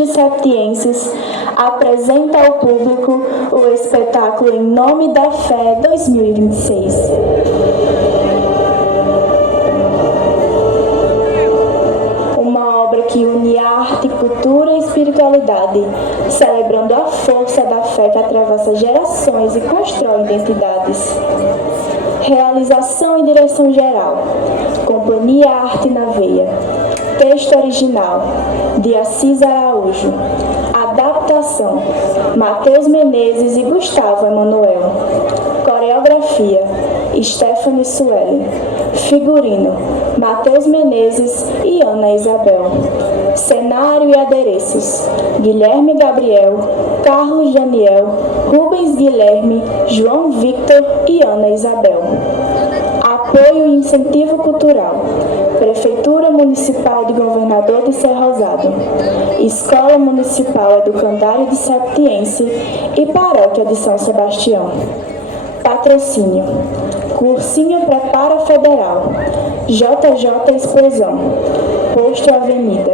de Septienses apresenta ao público o espetáculo Em Nome da Fé 2026. Uma obra que une arte, cultura e espiritualidade, celebrando a força da fé que atravessa gerações e constrói identidades. Realização e direção geral, Companhia Arte na Veia. Texto original, de Assis Araújo. Adaptação, Matheus Menezes e Gustavo Emanuel. Coreografia, Stephanie Sueli. Figurino, Matheus Menezes e Ana Isabel. Cenário e adereços, Guilherme Gabriel, Carlos Daniel, Rubens Guilherme, João Victor e Ana Isabel. Apoio e incentivo cultural, Prefeitura Municipal de Governador de Cerrosado, Escola Municipal Educandário de Septiense e Paróquia de São Sebastião. Patrocínio, Cursinho Prepara Federal, JJ Explosão, Posto Avenida,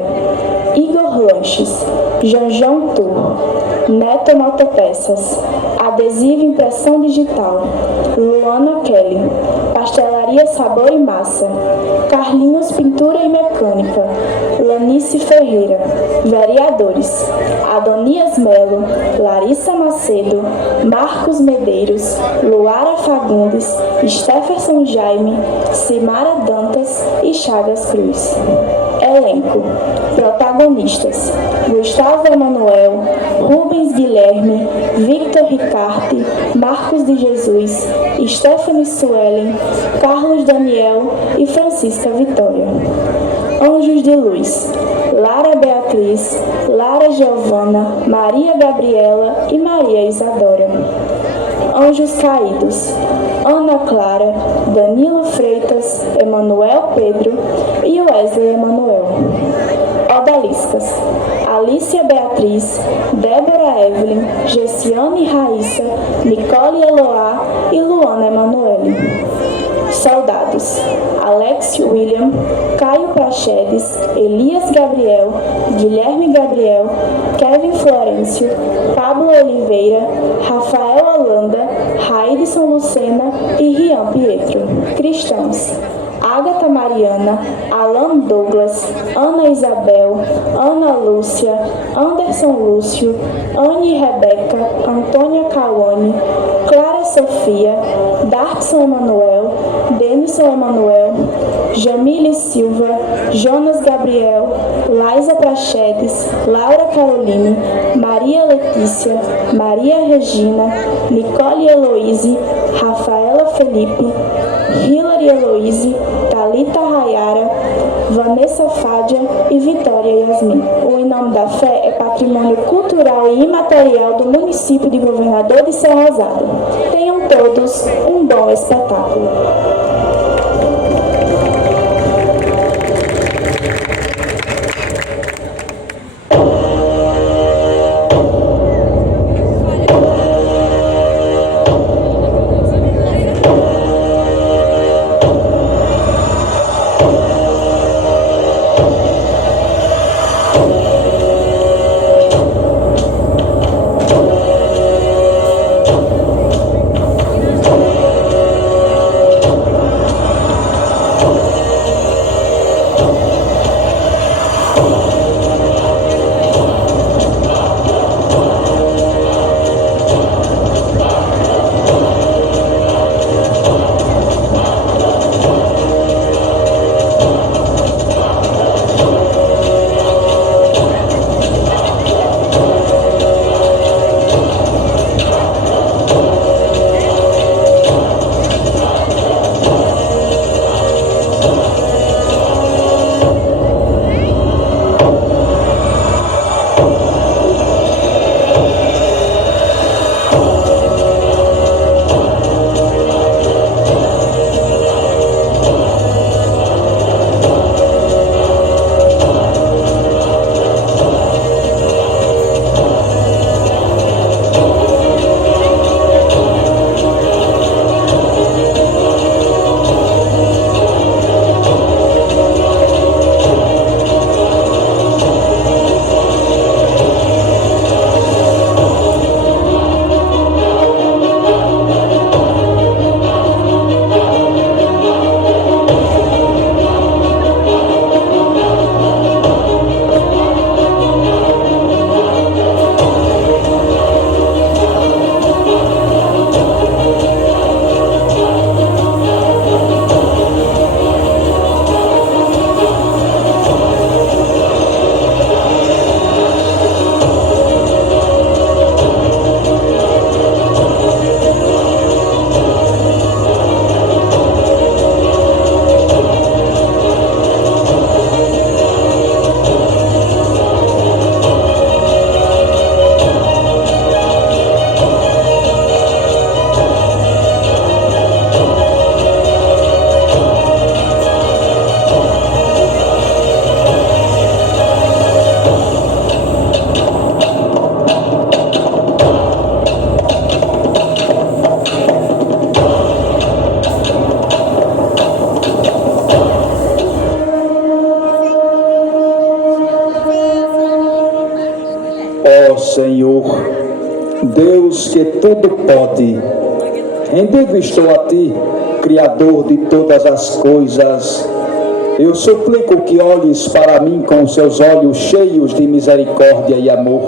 Igor Lanches, Janjão Tour, Neto Motopeças, Adesivo Impressão Digital, Luana Kelly, Pastelaria Sabor e Massa, Carlinhos Pintura e Mecânica, Lanice Ferreira, Vereadores, Adonias Melo, Larissa Macedo, Marcos Medeiros, Luara Fagundes, Stefferson Jaime, Simara Dantas e Chagas Cruz. Elenco. Protagonistas: Gustavo Emanuel, Rubens Guilherme, Victor Ricarte, Marcos de Jesus, Stephanie Suelen, Carlos Daniel e Francisca Vitória. Anjos de Luz: Lara Beatriz, Lara Giovana, Maria Gabriela e Maria Isadora. Anjos Caídos: Ana Clara, Danilo Freitas, Emanuel Pedro e Wesley Emanuel. Odaliscas: Alicia Beatriz, Débora Evelyn, Gessiane Raíssa, Nicole Eloá e Luana Emanuele. Soldados: Alex William, Caio Prachedes, Elias Gabriel, Guilherme Gabriel, Kevin Florencio, Pablo Oliveira, Rafael Holanda, Raidson Lucena e Rian Pietro. Cristãos: Ágata Mariana, Alan Douglas, Ana Isabel, Ana Lúcia, Anderson Lúcio, Anne Rebeca, Antônia Cauane, Clara Sofia, Darkson Emanuel, Denison Emanuel, Jamile Silva, Jonas Gabriel, Laisa Prachedes, Laura Caroline, Maria Letícia, Maria Regina, Nicole Heloíse, Rafaela Felipe, Hilary Heloíse, Thalita Rayara, Vanessa Fádia e Vitória Yasmin. O Em Nome da Fé é patrimônio cultural e imaterial do município de Governador de Cerrosado. Tenham todos um bom espetáculo. Ó Senhor, Deus que tudo pode, rendido estou a Ti, Criador de todas as coisas. Eu suplico que olhes para mim com seus olhos cheios de misericórdia e amor.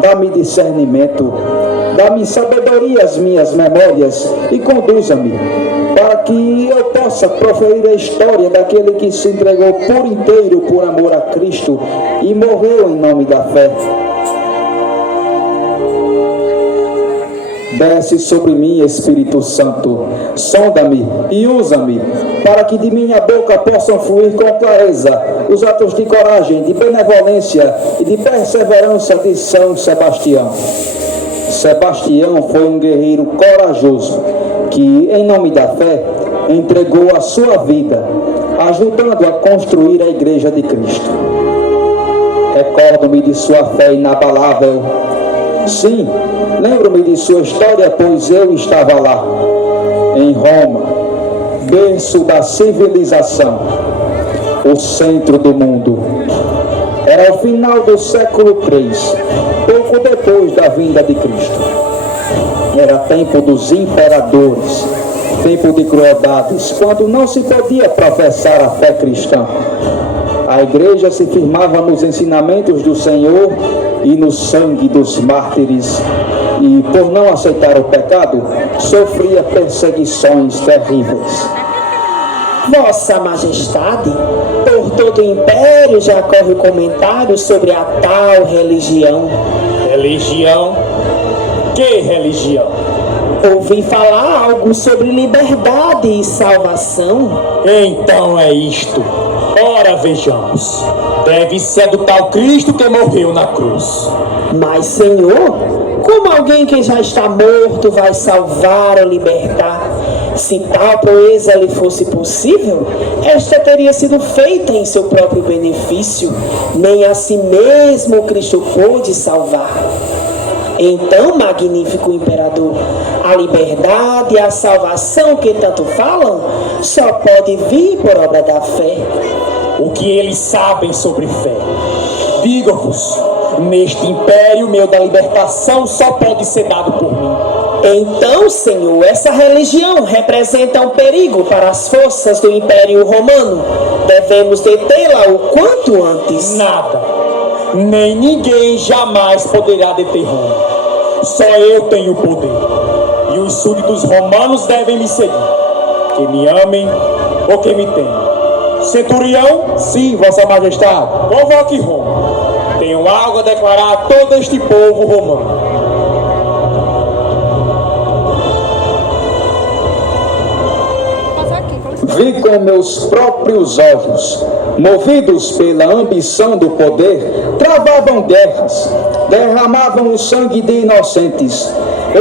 Dá-me discernimento, dá-me sabedoria às minhas memórias e conduza-me para que eu possa proferir a história daquele que se entregou por inteiro por amor a Cristo e morreu em nome da fé. Desce sobre mim, Espírito Santo, sonda-me e usa-me, para que de minha boca possam fluir com clareza os atos de coragem, de benevolência e de perseverança de São Sebastião. Sebastião foi um guerreiro corajoso, que, em nome da fé, entregou a sua vida, ajudando a construir a Igreja de Cristo. Recordo-me de sua fé inabalável. Sim, lembro-me de sua história, pois eu estava lá, em Roma, berço da civilização, o centro do mundo. Era o final do século III, pouco depois da vinda de Cristo. Era tempo dos imperadores, tempo de crueldades, quando não se podia professar a fé cristã. A igreja se firmava nos ensinamentos do Senhor e no sangue dos mártires, e por não aceitar o pecado, sofria perseguições terríveis. Vossa Majestade, por todo o império já corre o comentário sobre a tal religião. Religião? Que religião? Ouvi falar algo sobre liberdade e salvação. Então é isto. Ora, vejamos. Deve ser do tal Cristo que morreu na cruz. Mas, Senhor, como alguém que já está morto vai salvar ou libertar? Se tal proeza lhe fosse possível, esta teria sido feita em seu próprio benefício. Nem a si mesmo Cristo pôde salvar. Então, magnífico imperador, a liberdade e a salvação que tanto falam só pode vir por obra da fé. O que eles sabem sobre fé? Digo-vos, neste império meu da libertação só pode ser dado por mim. Então, Senhor, essa religião representa um perigo para as forças do Império Romano. Devemos detê-la o quanto antes. Nada, nem ninguém jamais poderá deter Roma. Só eu tenho poder. E os súditos romanos devem me seguir. Que me amem ou que me temam. Centurião? Sim, Vossa Majestade. Convoque Roma. Tenho algo a declarar a todo este povo romano. Vi com meus próprios olhos, movidos pela ambição do poder, travavam guerras, derramavam o sangue de inocentes,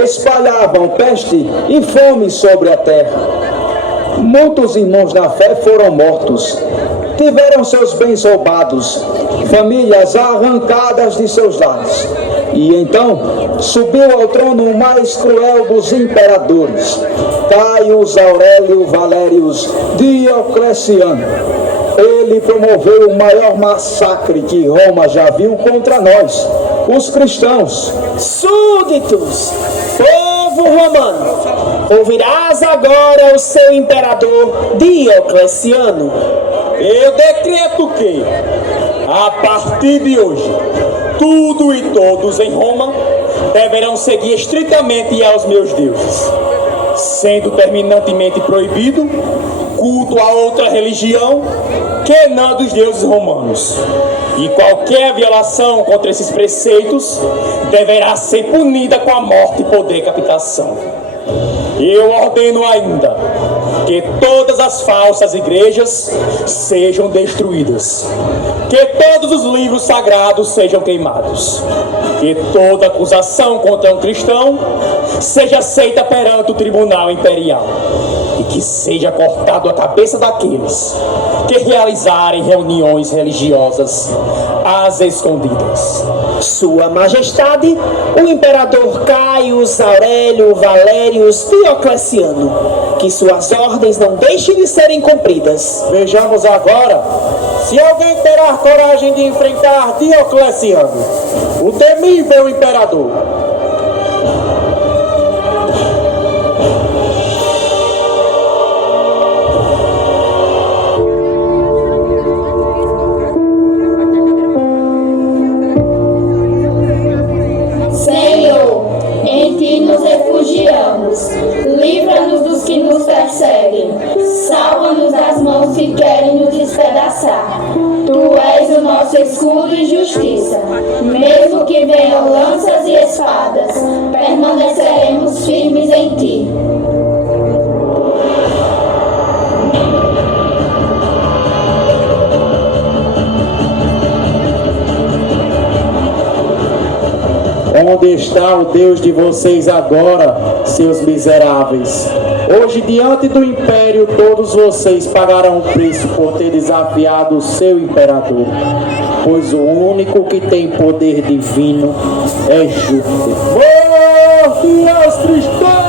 espalhavam peste e fome sobre a terra. Muitos irmãos da fé foram mortos, tiveram seus bens roubados, famílias arrancadas de seus lares. E então subiu ao trono o mais cruel dos imperadores, Caio Aurélio Valérius Diocleciano. Ele promoveu o maior massacre que Roma já viu contra nós, os cristãos. Súditos, povo romano, ouvirás agora o seu imperador Diocleciano. Eu decreto que, a partir de hoje, tudo e todos em Roma deverão seguir estritamente aos meus deuses, sendo terminantemente proibido culto a outra religião que não dos deuses romanos. E qualquer violação contra esses preceitos deverá ser punida com a morte por decapitação. Eu ordeno ainda que todas as falsas igrejas sejam destruídas, que todos os livros sagrados sejam queimados, que toda acusação contra um cristão seja aceita perante o tribunal imperial e que seja cortado a cabeça daqueles que realizarem reuniões religiosas às escondidas. Sua Majestade, o imperador Caio Aurélio Valérius Diocleciano, que suas ordens não deixem de serem cumpridas. Vejamos agora se alguém terá coragem de enfrentar Diocleciano, o temível imperador. Senhor, em ti nos refugiamos. Livra-nos dos que nos perseguem. Salva-nos das mãos que querem nos despedaçar. Tu és o nosso escudo e justiça. Mesmo que venham lanças e espadas, permaneceremos firmes em ti. Onde está o Deus de vocês agora, seus miseráveis? Hoje, diante do império, todos vocês pagarão o preço por ter desafiado o seu imperador, pois o único que tem poder divino é Júpiter. Morte aos cristãos!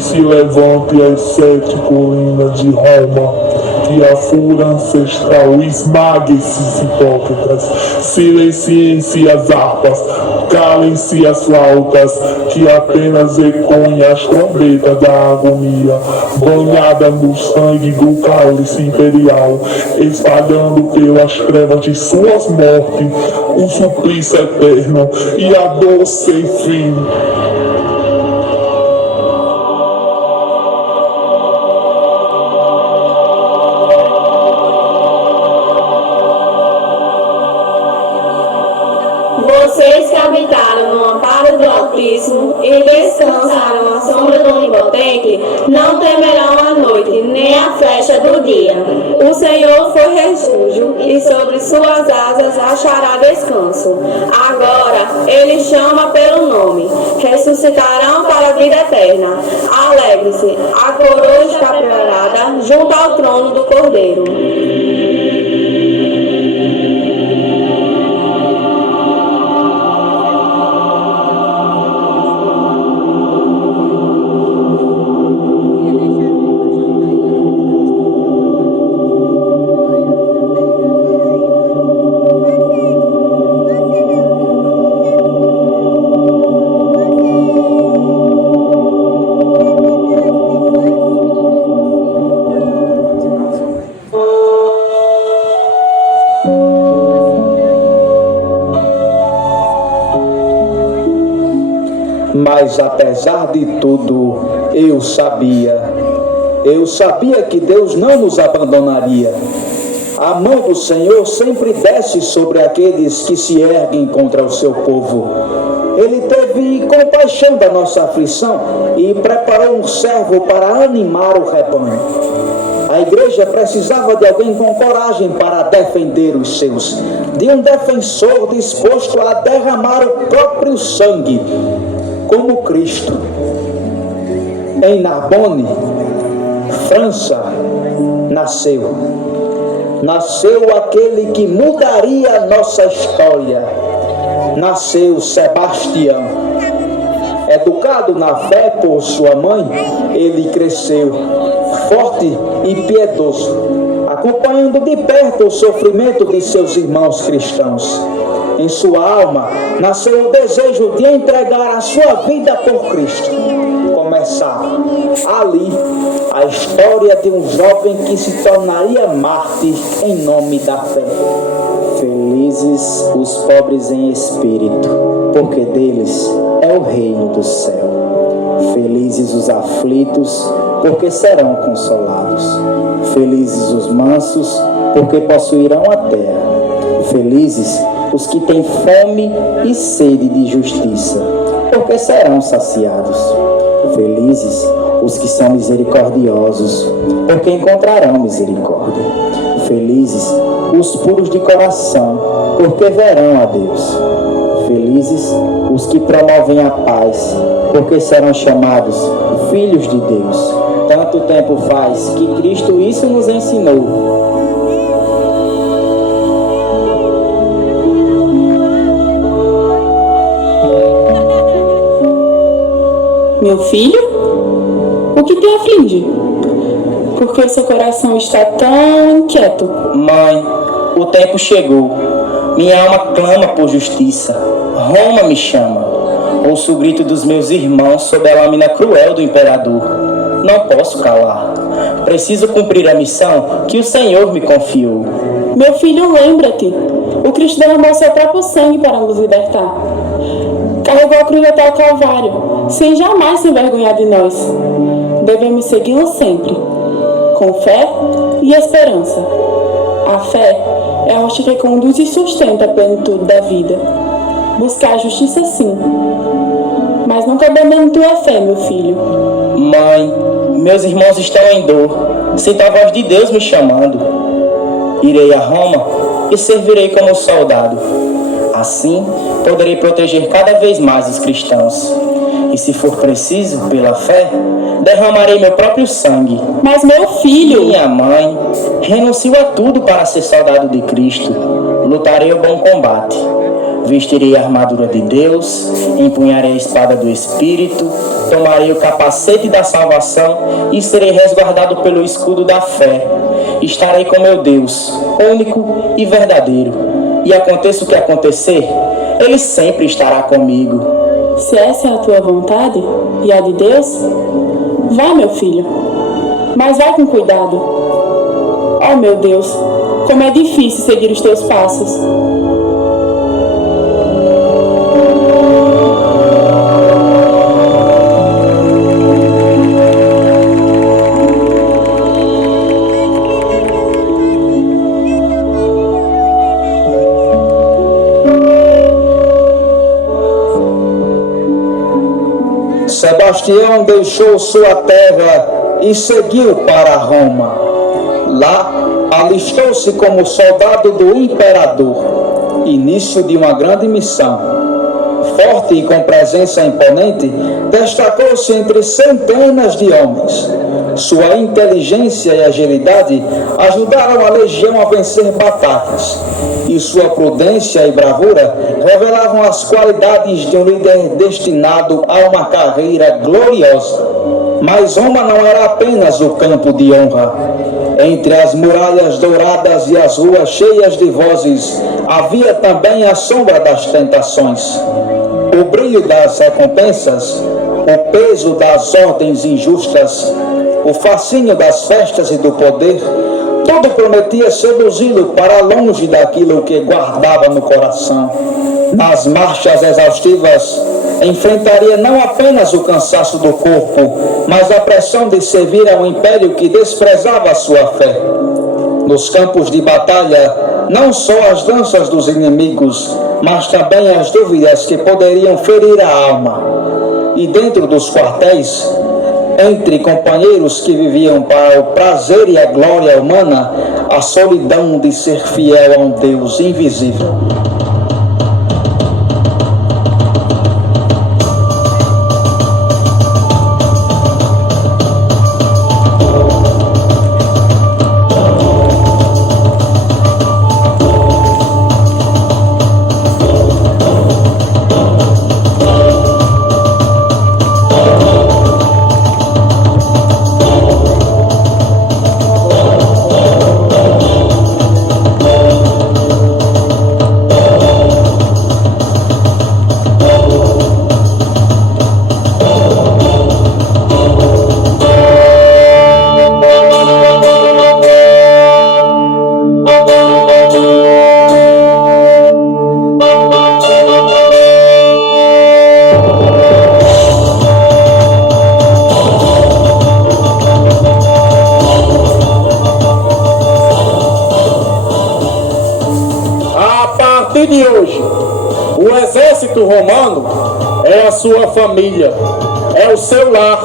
Se levante as 7 colinas de Roma, que a fúria ancestral esmague esses hipócritas. Silenciem-se as harpas, calem-se as flautas, que apenas ecoem as trombetas da agonia, banhada no sangue do cálice imperial, espalhando pelas trevas de suas mortes um suplício eterno e a dor sem fim. Vocês que habitaram no amparo do Altíssimo e descansaram à sombra do Onipotente, não temerão a noite, nem a flecha do dia. O Senhor foi refúgio, e sobre suas asas achará descanso. Agora Ele chama pelo nome, ressuscitarão para a vida eterna. Alegre-se, a coroa está preparada junto ao trono do Cordeiro. Mas apesar de tudo, eu sabia que Deus não nos abandonaria. A mão do Senhor sempre desce sobre aqueles que se erguem contra o seu povo. Ele teve compaixão da nossa aflição e preparou um servo para animar o rebanho. A igreja precisava de alguém com coragem para defender os seus, de um defensor disposto a derramar o próprio sangue, como Cristo. Em Narbonne, França, nasceu aquele que mudaria a nossa história. Nasceu Sebastião. Educado na fé por sua mãe, ele cresceu forte e piedoso, acompanhando de perto o sofrimento de seus irmãos cristãos. Em sua alma nasceu o desejo de entregar a sua vida por Cristo. Começava ali a a história de um jovem que se tornaria mártir em nome da fé. Felizes os pobres em espírito, porque deles é o reino do céu. Felizes os aflitos, porque serão consolados. Felizes os mansos, porque possuirão a terra. Felizes os que têm fome e sede de justiça, porque serão saciados. Felizes os que são misericordiosos, porque encontrarão misericórdia. Felizes os puros de coração, porque verão a Deus. Felizes os que promovem a paz, porque serão chamados filhos de Deus. Tanto tempo faz que Cristo isso nos ensinou. Meu filho, o que te aflige? Por que seu coração está tão inquieto? Mãe, o tempo chegou. Minha alma clama por justiça. Roma me chama. Ouço o grito dos meus irmãos sob a lâmina cruel do imperador. Não posso calar. Preciso cumprir a missão que o Senhor me confiou. Meu filho, lembra-te. O Cristo derramou seu próprio sangue para nos libertar. Carregou a cruz até o Calvário, sem jamais se envergonhar de nós. Devemos segui-lo sempre, com fé e esperança. A fé é a rocha que conduz e sustenta a plenitude da vida. Buscar a justiça, sim, mas nunca abandone tua fé, meu filho. Mãe, meus irmãos estão em dor. Sinto a voz de Deus me chamando. Irei a Roma e servirei como soldado. Assim, poderei proteger cada vez mais os cristãos. E se for preciso, pela fé, derramarei meu próprio sangue. Mas meu filho... Minha mãe, renuncio a tudo para ser soldado de Cristo. Lutarei o bom combate. Vestirei a armadura de Deus, empunharei a espada do Espírito, tomarei o capacete da salvação e serei resguardado pelo escudo da fé. Estarei com meu Deus, único e verdadeiro. E aconteça o que acontecer, Ele sempre estará comigo. Se essa é a tua vontade e a de Deus, vá, meu filho, mas vá com cuidado. Oh, meu Deus, como é difícil seguir os teus passos. Sebastião deixou sua terra e seguiu para Roma. Lá, alistou-se como soldado do imperador, início de uma grande missão. Forte e com presença imponente, destacou-se entre centenas de homens. Sua inteligência e agilidade ajudaram a legião a vencer batalhas, e sua prudência e bravura revelavam as qualidades de um líder destinado a uma carreira gloriosa. Mas Roma não era apenas o campo de honra. Entre as muralhas douradas e as ruas cheias de vozes, havia também a sombra das tentações, o brilho das recompensas, o peso das ordens injustas, o fascínio das festas e do poder. Tudo prometia seduzi-lo para longe daquilo que guardava no coração. Nas marchas exaustivas, enfrentaria não apenas o cansaço do corpo, mas a pressão de servir a um império que desprezava a sua fé. Nos campos de batalha, não só as danças dos inimigos, mas também as dúvidas que poderiam ferir a alma. E dentro dos quartéis, entre companheiros que viviam para o prazer e a glória humana, a solidão de ser fiel a um Deus invisível. O exército romano é a sua família, é o seu lar,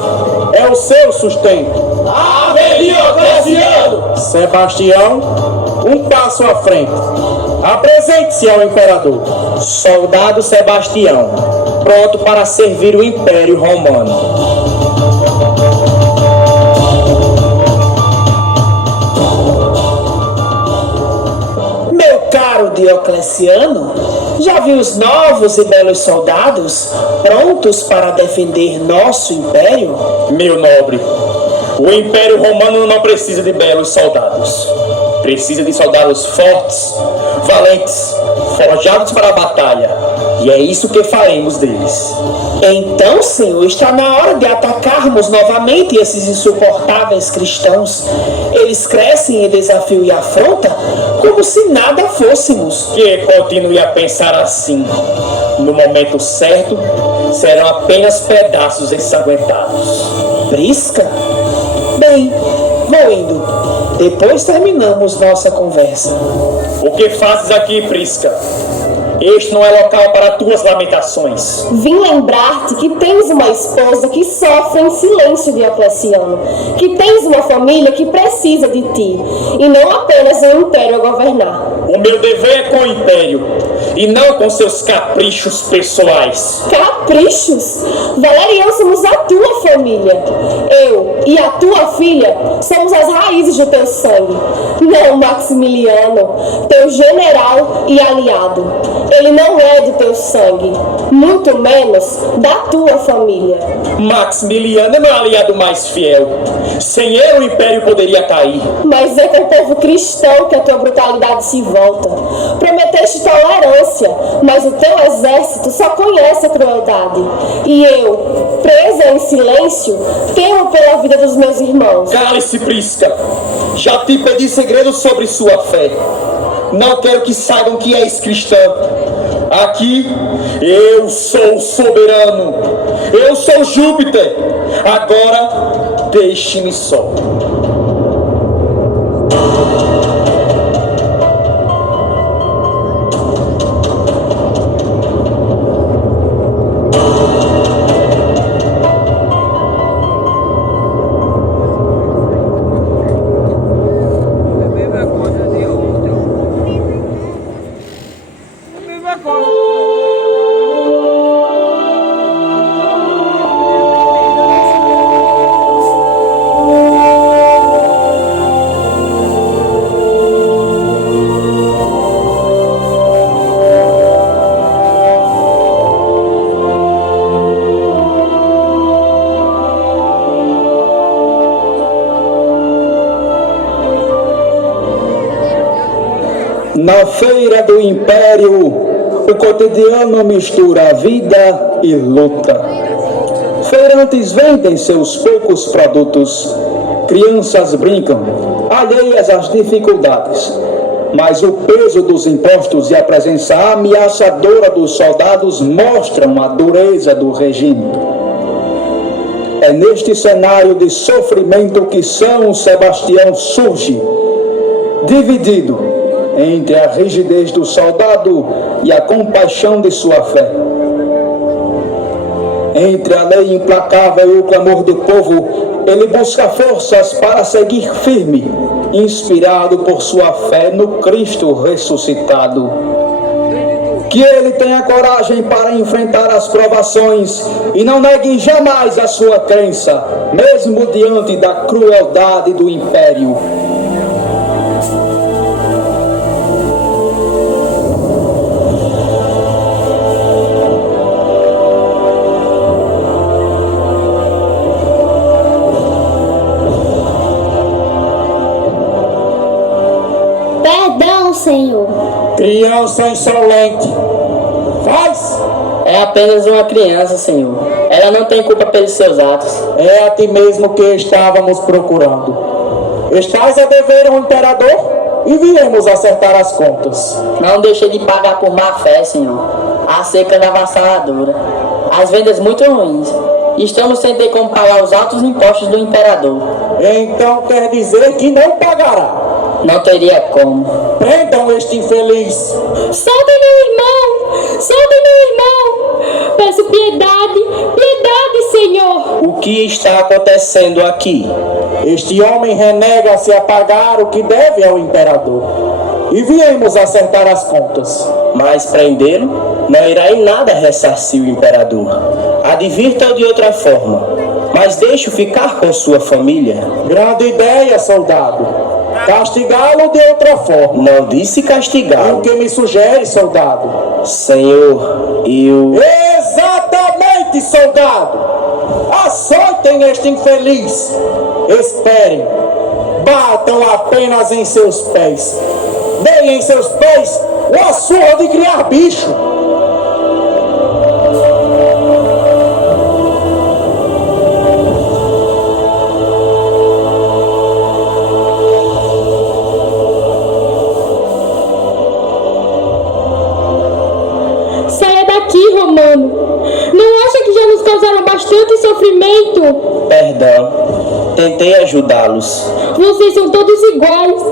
é o seu sustento. Ave Diocleciano! Sebastião, um passo à frente. Apresente-se ao imperador. Soldado Sebastião, pronto para servir o Império Romano. Meu caro Diocleciano, já viu os novos e belos soldados prontos para defender nosso império? Meu nobre, o Império Romano não precisa de belos soldados. Precisa de soldados fortes, valentes, forjados para a batalha. E é isso que faremos deles. Então, Senhor, está na hora de atacarmos novamente esses insuportáveis cristãos. Eles crescem em desafio e afronta como se nada fôssemos. Que continue a pensar assim. No momento certo, serão apenas pedaços ensanguentados. Prisca? Bem, vou indo. Depois terminamos nossa conversa. O que fazes aqui, Prisca? Este não é local para tuas lamentações. Vim lembrar-te que tens uma esposa que sofre em silêncio, Diocleciano, que tens uma família que precisa de ti, e não apenas um império a governar. O meu dever é com o Império, e não com seus caprichos pessoais. Caprichos? Valeriano, somos a tua família. Eu e a tua filha somos as raízes do teu sangue. Não, Maximiliano, teu general e aliado. Ele não é de teu sangue, muito menos da tua família. Maximiliano é meu aliado mais fiel. Sem ele o Império poderia cair. Mas é com o povo cristão que a tua brutalidade se volta. Prometeste tolerância, mas o teu exército só conhece a crueldade. E eu, presa em silêncio, temo pela vida dos meus irmãos. Cale-se, Prisca. Já te pedi segredos sobre sua fé. Não quero que saibam que és cristã. Aqui, eu sou soberano. Eu sou Júpiter. Agora, deixe-me só. Na feira do Império, o cotidiano mistura vida e luta. Feirantes vendem seus poucos produtos, crianças brincam, alheias às dificuldades. Mas o peso dos impostos e a presença ameaçadora dos soldados mostram a dureza do regime. É neste cenário de sofrimento que São Sebastião surge, dividido entre a rigidez do soldado e a compaixão de sua fé. Entre a lei implacável e o clamor do povo, ele busca forças para seguir firme, inspirado por sua fé no Cristo ressuscitado. Que ele tenha coragem para enfrentar as provações e não negue jamais a sua crença, mesmo diante da crueldade do império. Senhor. Criança insolente, faz! É apenas uma criança, Senhor. Ela não tem culpa pelos seus atos. É a ti mesmo que estávamos procurando. Estás a dever ao imperador e viemos acertar as contas. Não deixe de pagar por má fé, Senhor. A seca anda avassaladora. As vendas muito ruins. Estamos sem ter como pagar os altos impostos do imperador. Então quer dizer que não pagará? Não teria como. Prendam este infeliz. Soltem meu irmão! Soltem meu que está acontecendo aqui? Este homem renega-se a pagar o que deve ao imperador. E viemos acertar as contas. Mas prendê-lo não irá em nada ressarcir o imperador. Advirta-o de outra forma, mas deixe-o ficar com sua família. Grande ideia, soldado. Castigá-lo de outra forma. Não disse E castigá-lo. o que me sugere, soldado? Senhor, eu... Exatamente, soldado! Açoitem este infeliz. Esperem. Batam apenas em seus pés. Deem em seus pés uma surra de criar bicho. Saia daqui, Romano. Não acha que já nos causaram bastante sofrimento? Perdão. Tentei ajudá-los. Vocês são todos iguais.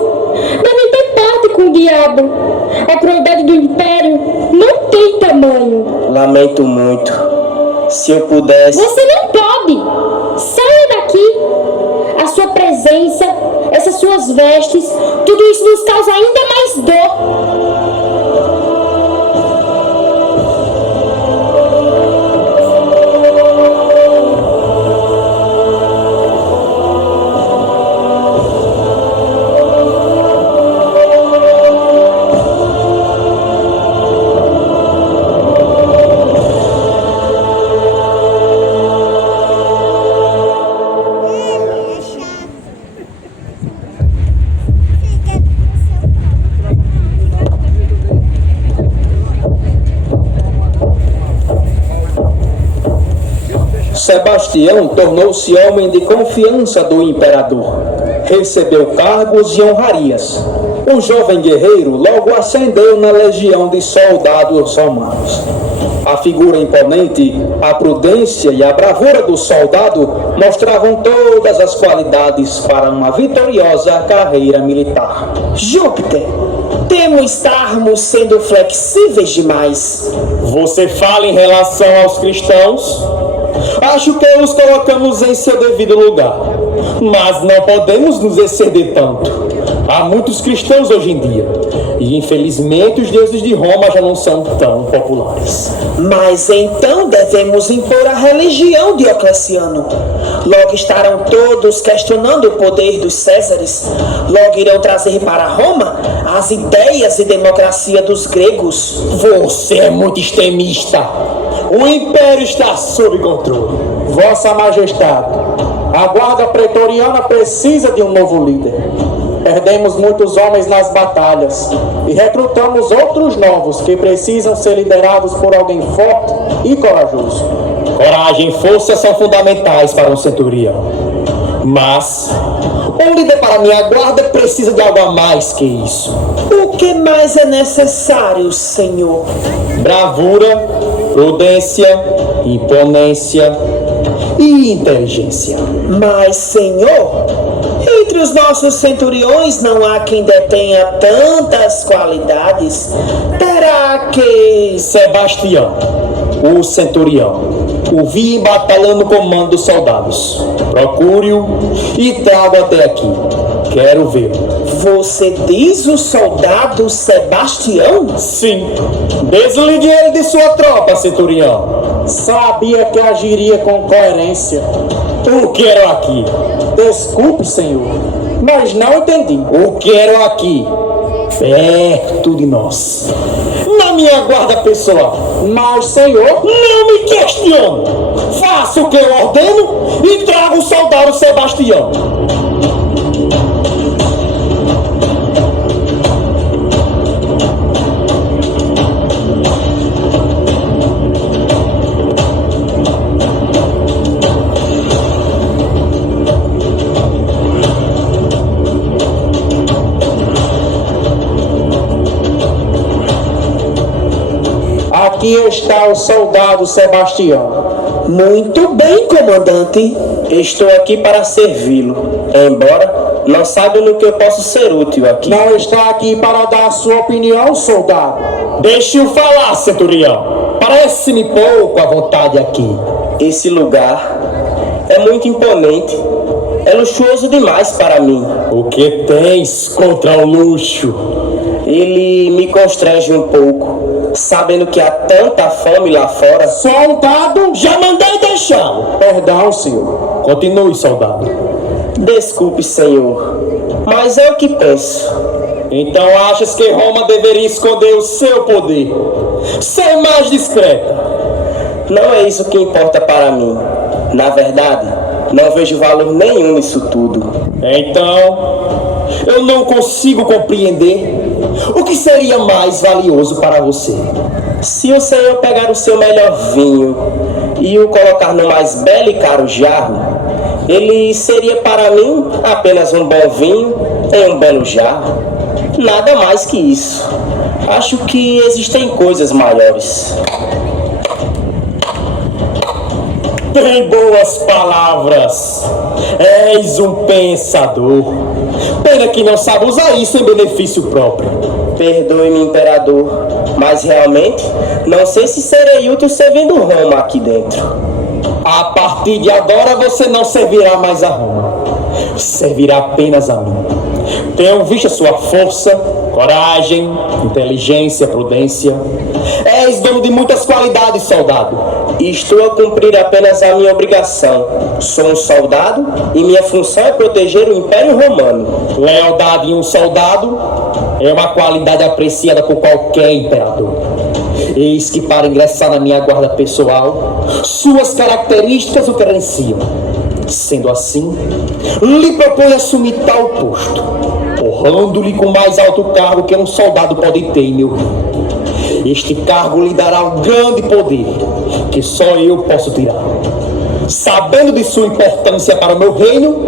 Devem ter parte com o diabo. A crueldade do império não tem tamanho. Lamento muito. Se eu pudesse... Você não pode. Saia daqui. A sua presença, essas suas vestes, tudo isso nos causa ainda mais dor. Sebastião tornou-se homem de confiança do imperador. Recebeu cargos e honrarias. O jovem guerreiro logo ascendeu na legião de soldados romanos. A figura imponente, a prudência e a bravura do soldado mostravam todas as qualidades para uma vitoriosa carreira militar. Júpiter, temo estarmos sendo flexíveis demais. Você fala em relação aos cristãos? Acho que os colocamos em seu devido lugar, mas não podemos nos exceder tanto. Há muitos cristãos hoje em dia, e infelizmente os deuses de Roma já não são tão populares. Mas então devemos impor a religião, Diocleciano. Logo estarão todos questionando o poder dos Césares. Logo irão trazer para Roma as ideias e democracia dos gregos. Você é muito extremista. O império está sob controle. Vossa Majestade, a guarda pretoriana precisa de um novo líder. Perdemos muitos homens nas batalhas e recrutamos outros novos que precisam ser liderados por alguém forte e corajoso. Coragem e força são fundamentais para um centurião. Mas um líder para minha guarda precisa de algo a mais que isso. O que mais é necessário, Senhor? Bravura, prudência, imponência e inteligência. Mas, Senhor, entre os nossos centuriões não há quem detenha tantas qualidades. Terá que... Sebastião, o centurião, o vi em batalha no comando dos soldados. Procure-o e trago até aqui. Quero vê-lo. Você diz o soldado Sebastião? Sim. Desligue ele de sua tropa, centurião. Sabia que agiria com coerência. O quero aqui. Desculpe, senhor, mas não entendi. O quero aqui, perto de nós, na minha guarda pessoal. Mas, senhor, não me questione. Faça o que eu ordeno e traga o soldado Sebastião. Aqui está o soldado Sebastião. Muito bem, comandante. Estou aqui para servi-lo, embora não saiba no que eu posso ser útil aqui. Não está aqui para dar sua opinião, soldado. Deixe-o falar, centurião. Parece-me pouco à vontade aqui. Esse lugar É muito imponente. É luxuoso demais para mim. O que tens contra o luxo? Ele me constrange um pouco, sabendo que há tanta fome lá fora. Soldado, já mandei deixá-lo. Perdão, senhor. Continue, soldado. Desculpe, senhor, mas é o que penso. Então achas que Roma deveria esconder o seu poder? Ser mais discreta? Não é isso que importa para mim. Na verdade, não vejo valor nenhum nisso tudo. Então, eu não consigo compreender o que seria mais valioso para você. Se o senhor pegar o seu melhor vinho e o colocar no mais belo e caro jarro, ele seria para mim apenas um bom vinho em um belo jarro. Nada mais que isso. Acho que existem coisas maiores. Tem boas palavras. És um pensador. Pena que não sabe usar isso em benefício próprio. Perdoe-me, imperador, mas realmente não sei se serei útil servindo Roma aqui dentro. A partir de agora você não servirá mais a Roma. Servirá apenas a mim. Tenho visto a sua força, coragem, inteligência, prudência. És dono de muitas qualidades, soldado. Estou a cumprir apenas a minha obrigação. Sou um soldado e minha função é proteger o Império Romano. Lealdade em um soldado é uma qualidade apreciada por qualquer imperador. Eis que para ingressar na minha guarda pessoal, suas características o credenciam. Sendo assim, lhe proponho assumir tal posto, honrando-lhe com mais alto cargo que um soldado pode ter em meu reino. Este cargo lhe dará um grande poder, que só eu posso tirar. Sabendo de sua importância para o meu reino,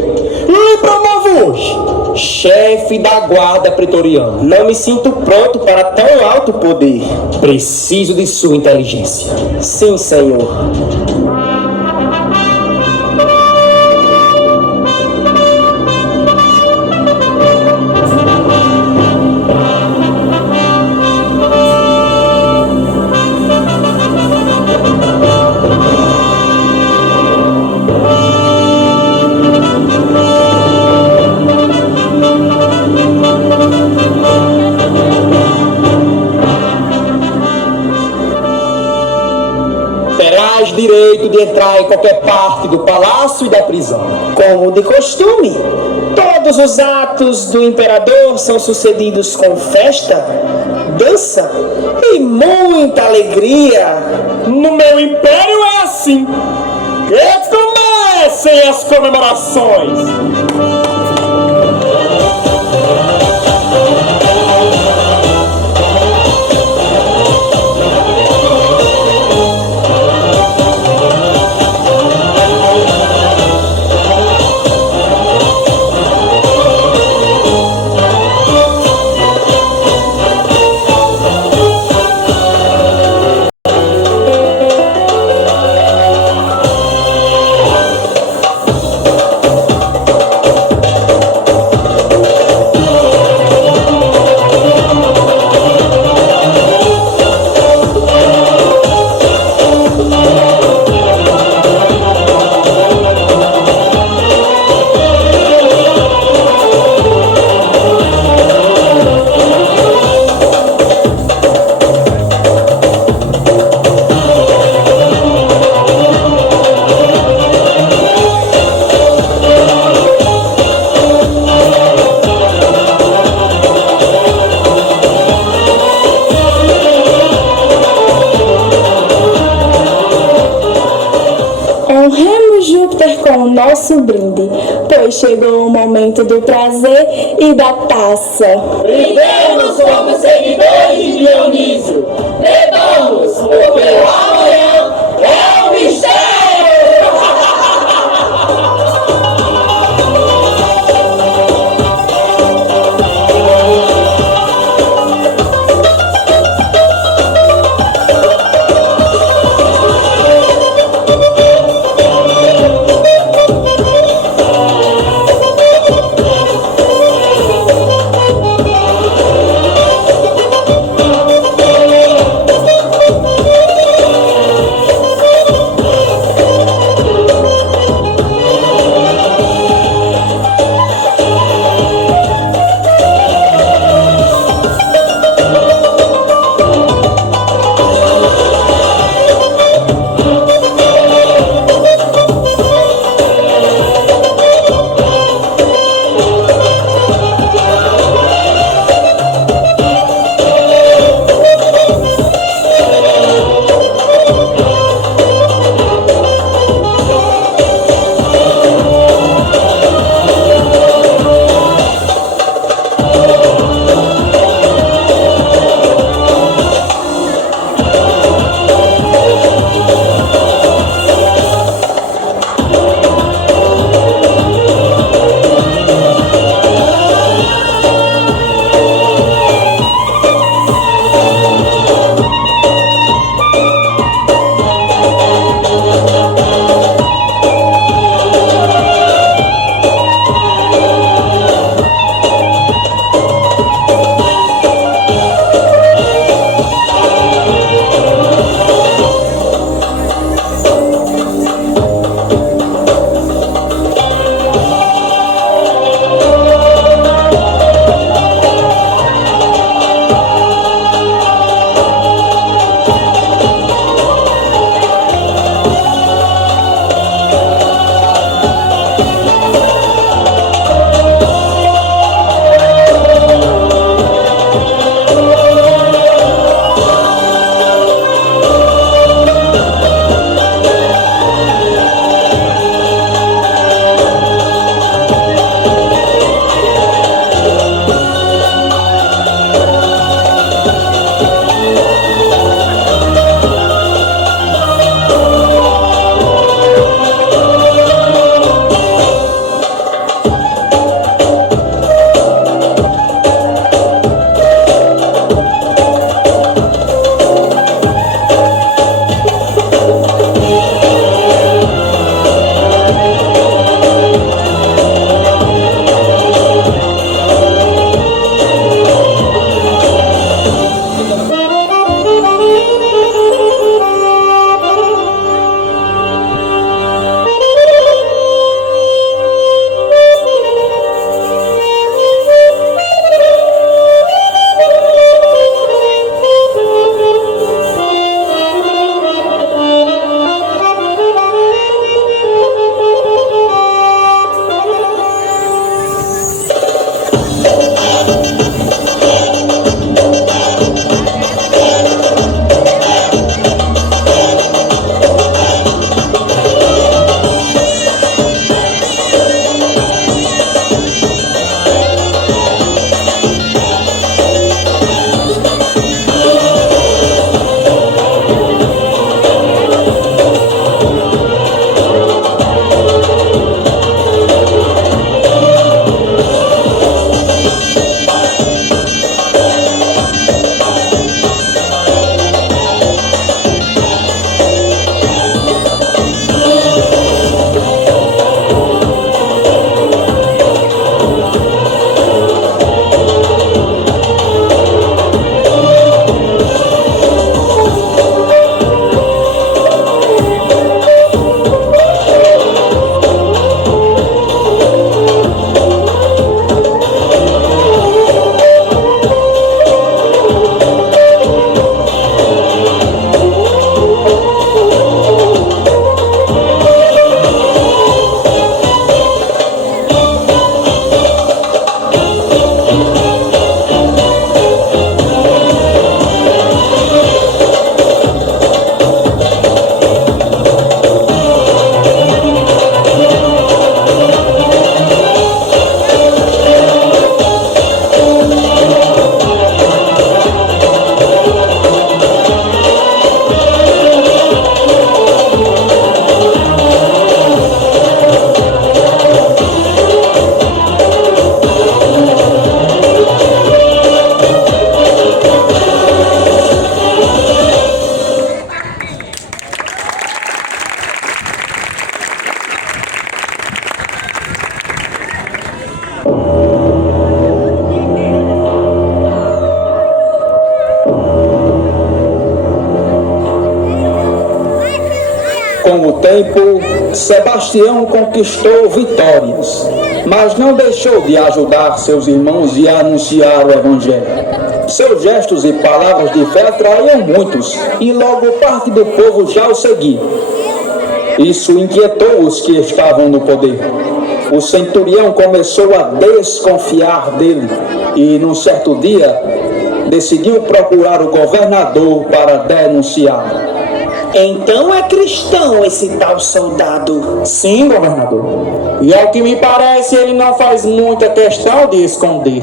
lhe promovo hoje chefe da guarda pretoriana. Não me sinto pronto para tão alto poder. Preciso de sua inteligência. Sim, senhor. Terás direito de entrar em qualquer parte do palácio e da prisão. Como de costume, todos os atos do imperador são sucedidos com festa, dança e muita alegria. No meu império é assim. Que comecem as comemorações. Honremos Júpiter com o nosso brinde, pois chegou o momento do prazer e da taça. Brindemos como seguidores de Dionísio. Bebamos, porque o amanhã é um mistério. Com o tempo, Sebastião conquistou vitórias, mas não deixou de ajudar seus irmãos e anunciar o Evangelho. Seus gestos e palavras de fé atraíam muitos, e logo parte do povo já o seguia. Isso inquietou os que estavam no poder. O centurião começou a desconfiar dele e, num certo dia, decidiu procurar o governador para denunciá-lo. Então é cristão esse tal soldado? Sim, governador. E ao que me parece, ele não faz muita questão de esconder.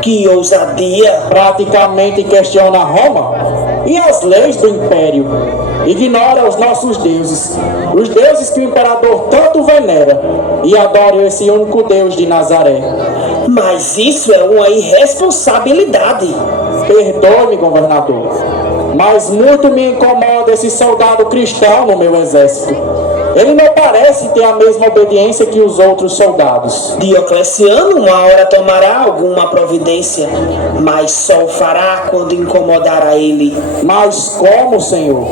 Que ousadia! Praticamente questiona Roma e as leis do império. Ignora os nossos deuses, os deuses que o imperador tanto venera, e adora esse único Deus de Nazaré. Mas isso é uma irresponsabilidade. Perdoe-me, governador, mas muito me incomoda esse soldado cristão no meu exército. Ele não parece ter a mesma obediência que os outros soldados. Diocleciano uma hora tomará alguma providência, mas só o fará quando incomodar a ele. Mas como, Senhor?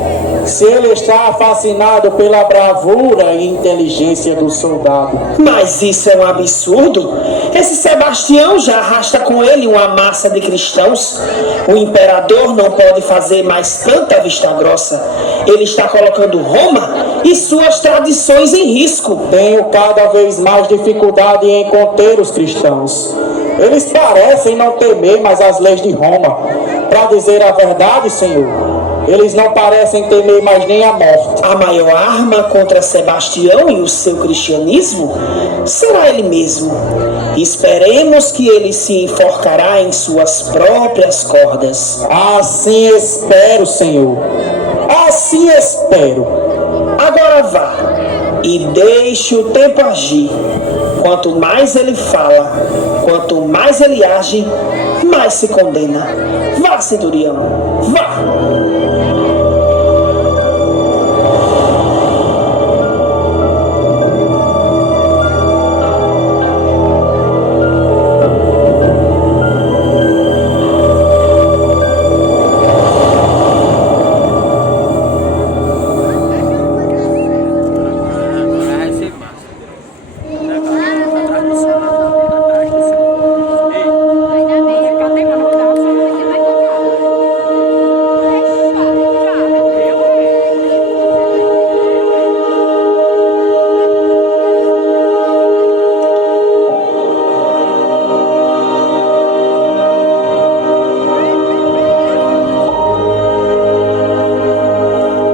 Se ele está fascinado pela bravura e inteligência do soldado. Mas isso é um absurdo. Esse Sebastião já arrasta com ele uma massa de cristãos. O imperador não pode fazer mais tanta vista grossa. Ele está colocando Roma e suas tradições em risco. Tenho cada vez mais dificuldade em conter os cristãos. Eles parecem não temer mais as leis de Roma. Para dizer a verdade, Senhor, eles não parecem temer mais nem a morte. A maior arma contra Sebastião e o seu cristianismo será ele mesmo. Esperemos que ele se enforcará em suas próprias cordas. Assim espero, Senhor. Assim espero. Agora vá e deixe o tempo agir. Quanto mais ele fala, quanto mais ele age, mais se condena. Vá, centurião, vá!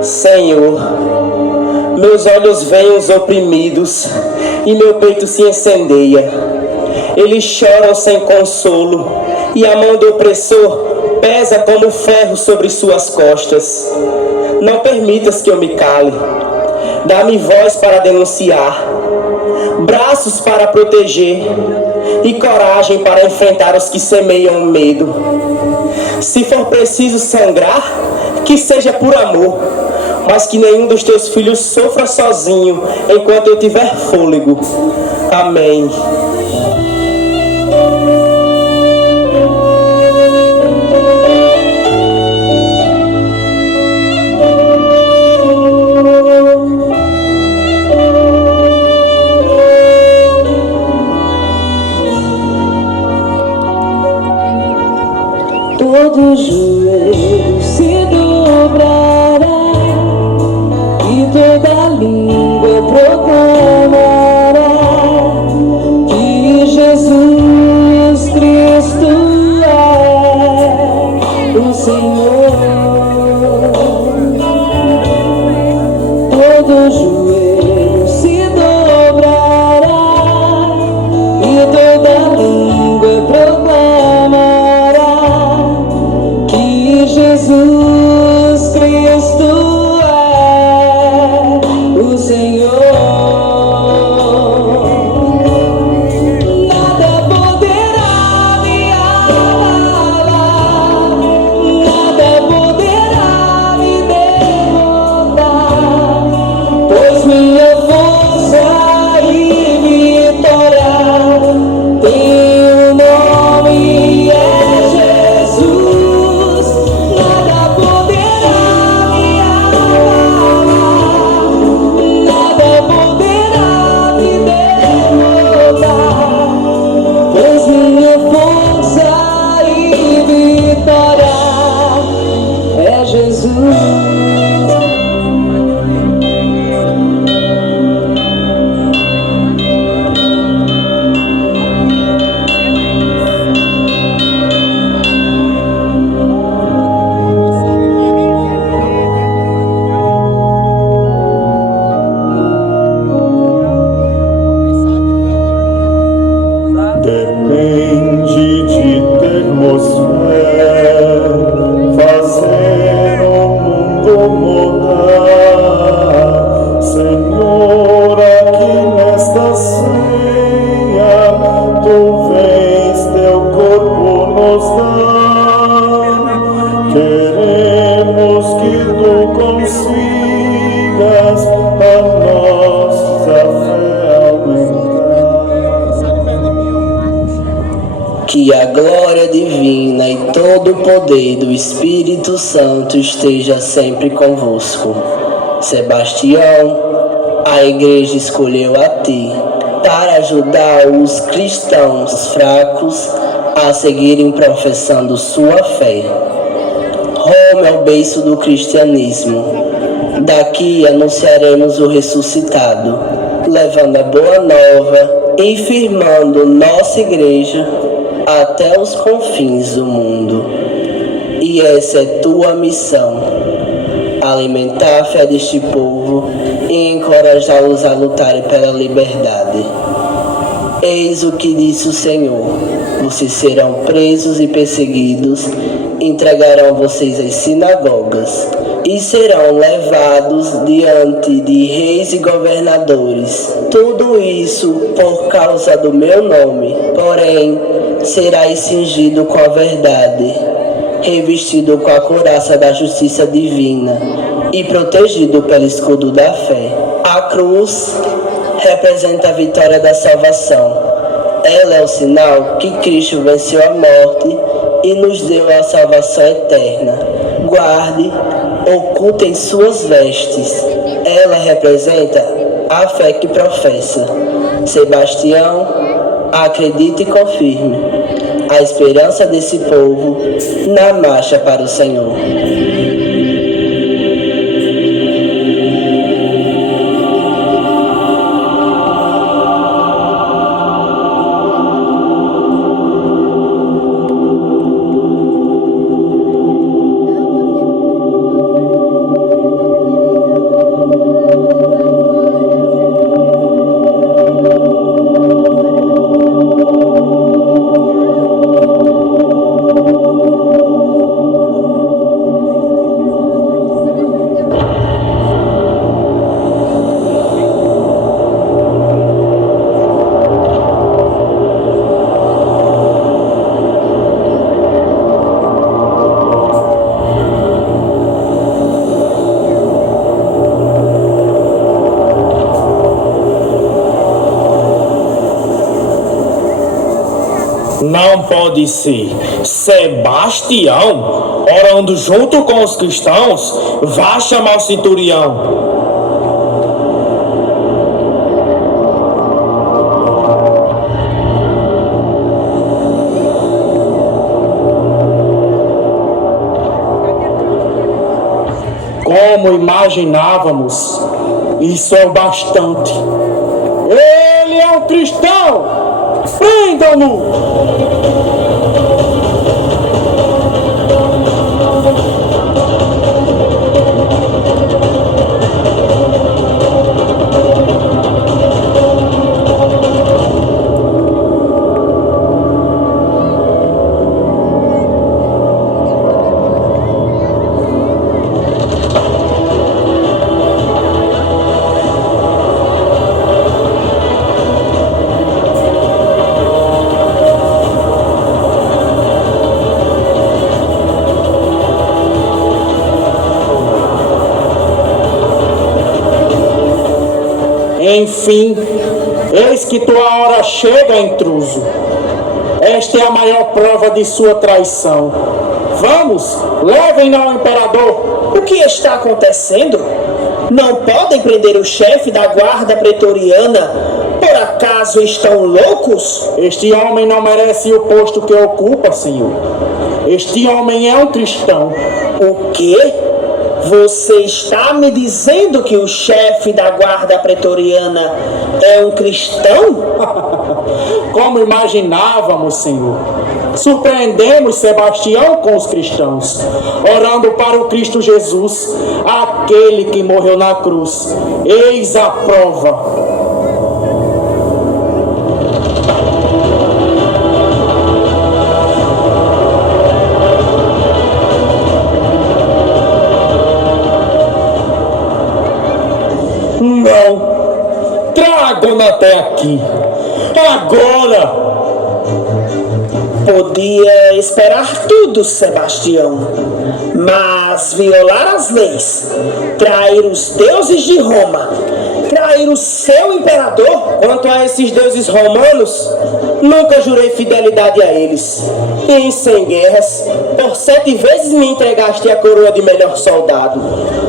Senhor, meus olhos veem os oprimidos e meu peito se incendeia. Eles choram sem consolo e a mão do opressor pesa como ferro sobre suas costas. Não permitas que eu me cale. Dá-me voz para denunciar, braços para proteger e coragem para enfrentar os que semeiam o medo. Se for preciso sangrar, que seja por amor, mas que nenhum dos teus filhos sofra sozinho enquanto eu tiver fôlego. Amém. Todo joelho se dobrará e toda língua proclamará que Jesus Cristo é o Senhor. Todo joelho se dobrará e toda língua proclamará Jesus Cristo é o Senhor. Nada poderá me abalar, nada poderá me derrotar, pois divina e todo o poder do Espírito Santo esteja sempre convosco. Sebastião, a Igreja escolheu a ti para ajudar os cristãos fracos a seguirem professando sua fé. Roma é o berço do cristianismo. Daqui anunciaremos o ressuscitado, levando a boa nova e firmando nossa igreja até os confins do mundo. E essa é tua missão: alimentar a fé deste povo e encorajá-los a lutarem pela liberdade. Eis o que disse o Senhor: vocês serão presos e perseguidos, entregarão vocês às sinagogas e serão levados diante de reis e governadores. Tudo isso por causa do meu nome. Porém, serás cingido com a verdade, revestido com a couraça da justiça divina e protegido pelo escudo da fé. A cruz representa a vitória da salvação. Ela é o sinal que Cristo venceu a morte e nos deu a salvação eterna. Guarde, oculta em suas vestes. Ela representa a fé que professa. Sebastião, acredite e confirme a esperança desse povo na marcha para o Senhor. Não pode ser. Sebastião, orando junto com os cristãos, vá chamar o centurião. Como imaginávamos, isso é o bastante. Ele é um cristão! Prendam-no! Enfim, eis que tua hora chega, intruso. Esta é a maior prova de sua traição. Vamos, levem-no ao imperador. O que está acontecendo? Não podem prender o chefe da guarda pretoriana? Por acaso estão loucos? Este homem não merece o posto que ocupa, Senhor. Este homem é um cristão. O quê? Você está me dizendo que o chefe da guarda pretoriana é um cristão? Como imaginávamos, Senhor. Surpreendemos Sebastião com os cristãos, orando para o Cristo Jesus, aquele que morreu na cruz. Eis a prova. Não! Tragam-no até aqui! Agora! Podia esperar tudo, Sebastião, mas violar as leis, trair os deuses de Roma Trair o seu imperador? Quanto a esses deuses romanos, nunca jurei fidelidade a eles. E em 100 guerras, por 7 vezes me entregaste a coroa de melhor soldado.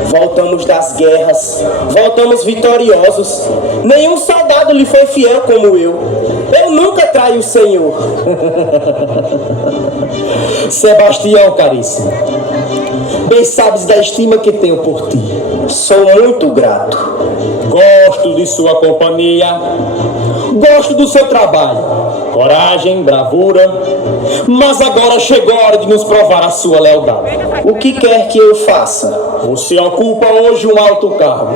Voltamos das guerras, voltamos vitoriosos. Nenhum soldado lhe foi fiel como eu. Eu nunca traí o Senhor. Sebastião, caríssimo, bem sabes da estima que tenho por ti. Sou muito grato. Gosto de sua companhia, gosto do seu trabalho, coragem, bravura, mas agora chegou a hora de nos provar a sua lealdade. O que quer que eu faça? Você ocupa hoje um alto cargo,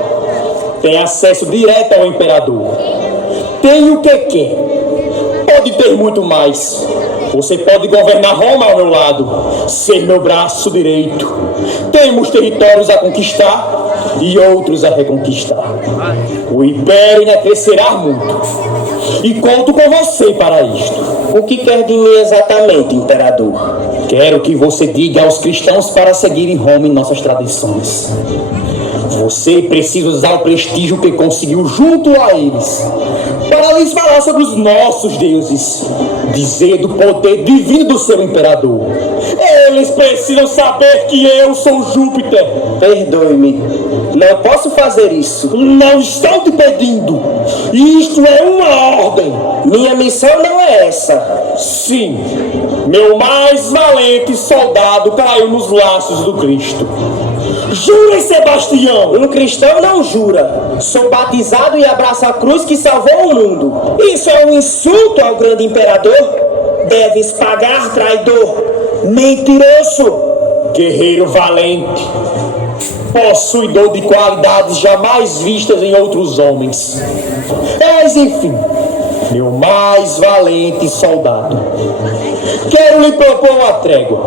tem acesso direto ao imperador, tem o que quer, pode ter muito mais. Você pode governar Roma ao meu lado, ser meu braço direito. Temos territórios a conquistar e outros a reconquistar. O império ainda crescerá muito e conto com você para isto. O que quer de mim exatamente, imperador? Quero que você diga aos cristãos para seguirem Roma em nossas tradições. Você precisa usar o prestígio que conseguiu junto a eles para lhes falar sobre os nossos deuses, dizer do poder divino do seu imperador. Eles precisam saber que eu sou Júpiter. Perdoe-me, não posso fazer isso. Não estou te pedindo. Isto é uma ordem. Minha missão não é essa. Sim, meu mais valente soldado caiu nos laços do Cristo. Jura, Sebastião! Um cristão não jura. Sou batizado e abraço a cruz que salvou o mundo. Isso é um insulto ao grande imperador? Deves pagar, traidor, mentiroso. Guerreiro valente, possuidor de qualidades jamais vistas em outros homens. És, enfim, meu mais valente soldado. Quero lhe propor uma trégua.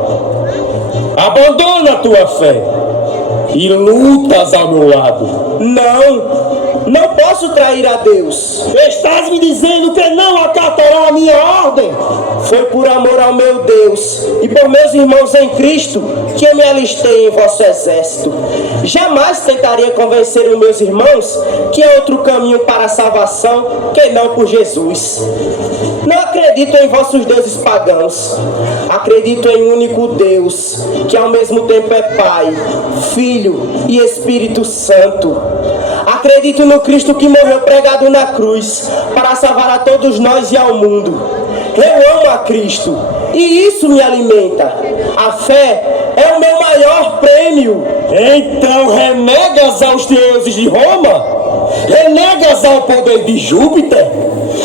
Abandona a tua fé e lutas ao meu lado. Não posso trair a Deus. Estás me dizendo que não acatará a minha ordem? Foi por amor ao meu Deus e por meus irmãos em Cristo que eu me alistei em vosso exército. Jamais tentaria convencer os meus irmãos que há outro caminho para a salvação que não por Jesus. Não acredito em vossos deuses pagãos. Acredito em um único Deus, que ao mesmo tempo é Pai, Filho e Espírito Santo. Acredito no Cristo que morreu pregado na cruz para salvar a todos nós e ao mundo. Eu amo a Cristo e isso me alimenta. A fé é o meu maior prêmio. Então renegas aos deuses de Roma? Renegas ao poder de Júpiter?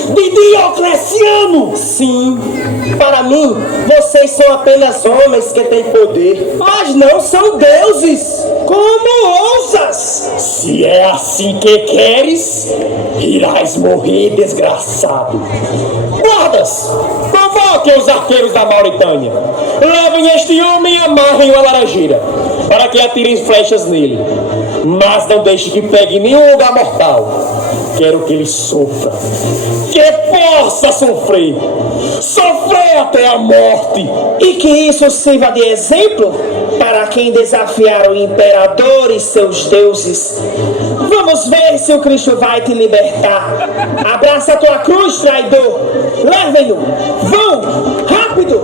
De Diocleciano? Sim, para mim, vocês são apenas homens que têm poder, mas não são deuses. Como ousas? Se é assim que queres, irás morrer, desgraçado. Guardas, convoquem os arqueiros da Mauritânia. Levem este homem e amarrem-o à laranjeira, para que atirem flechas nele. Mas não deixe que pegue nenhum lugar mortal. Quero que ele sofra, que possa sofrer até a morte. E que isso sirva de exemplo para quem desafiar o imperador e seus deuses. Vamos ver se o Cristo vai te libertar. Abraça a tua cruz, traidor. Levem-no. Vão, rápido.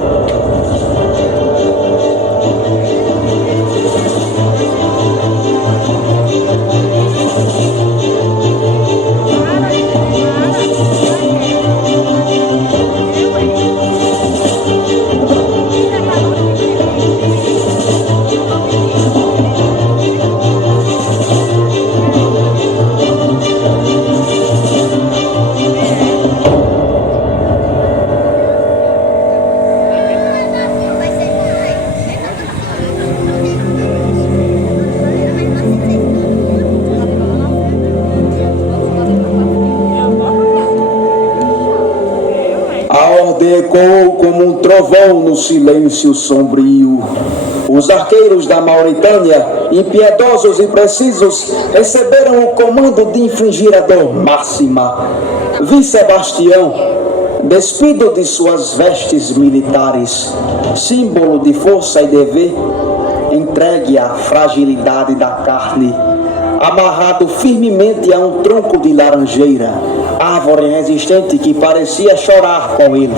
Ecoou como um trovão no silêncio sombrio. Os arqueiros da Mauritânia, impiedosos e precisos, receberam o comando de infligir a dor máxima. Vi Sebastião, despido de suas vestes militares, símbolo de força e dever, entregue à fragilidade da carne, amarrado firmemente a um tronco de laranjeira, árvore resistente que parecia chorar com ele.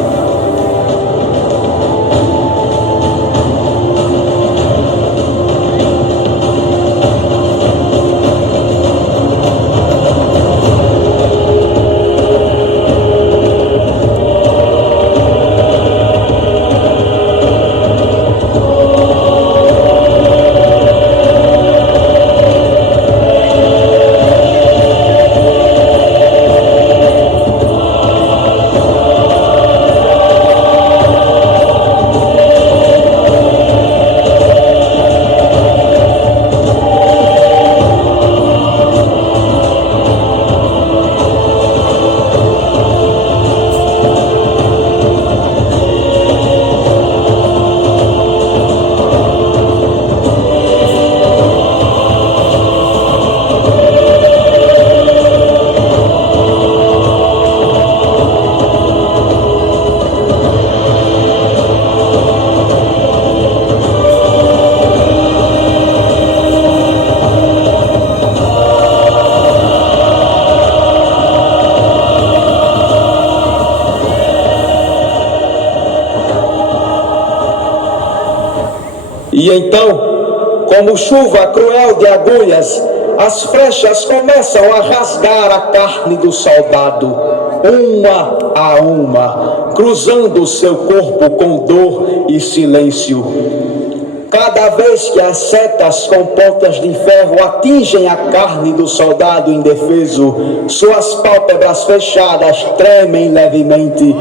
E então, como chuva cruel de agulhas, as flechas começam a rasgar a carne do soldado, uma a uma, cruzando o seu corpo com dor e silêncio. Cada vez que as setas com pontas de ferro atingem a carne do soldado indefeso, suas pálpebras fechadas tremem levemente.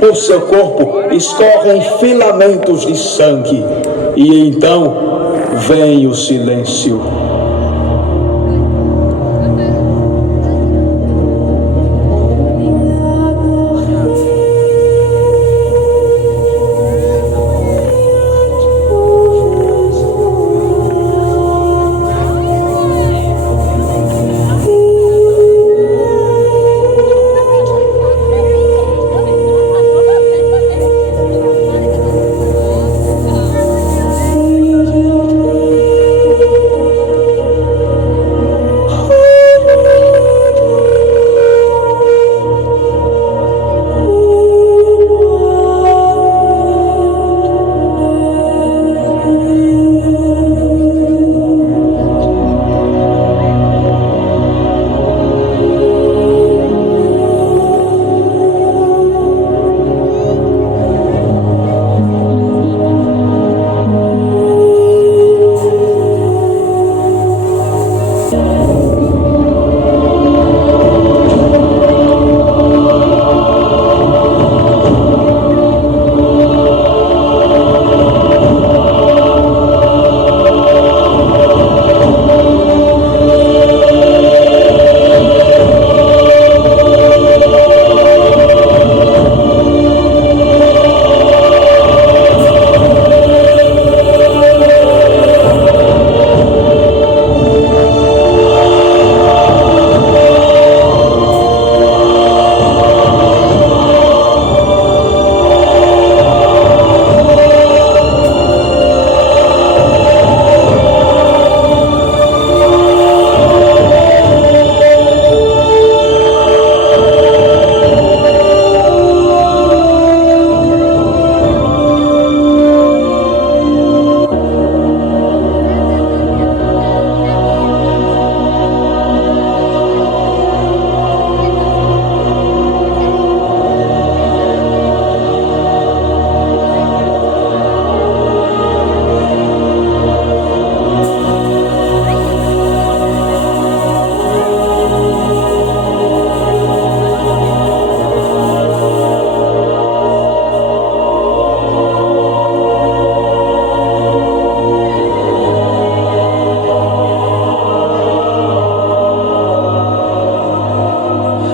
Por seu corpo escorrem filamentos de sangue. E então vem o silêncio.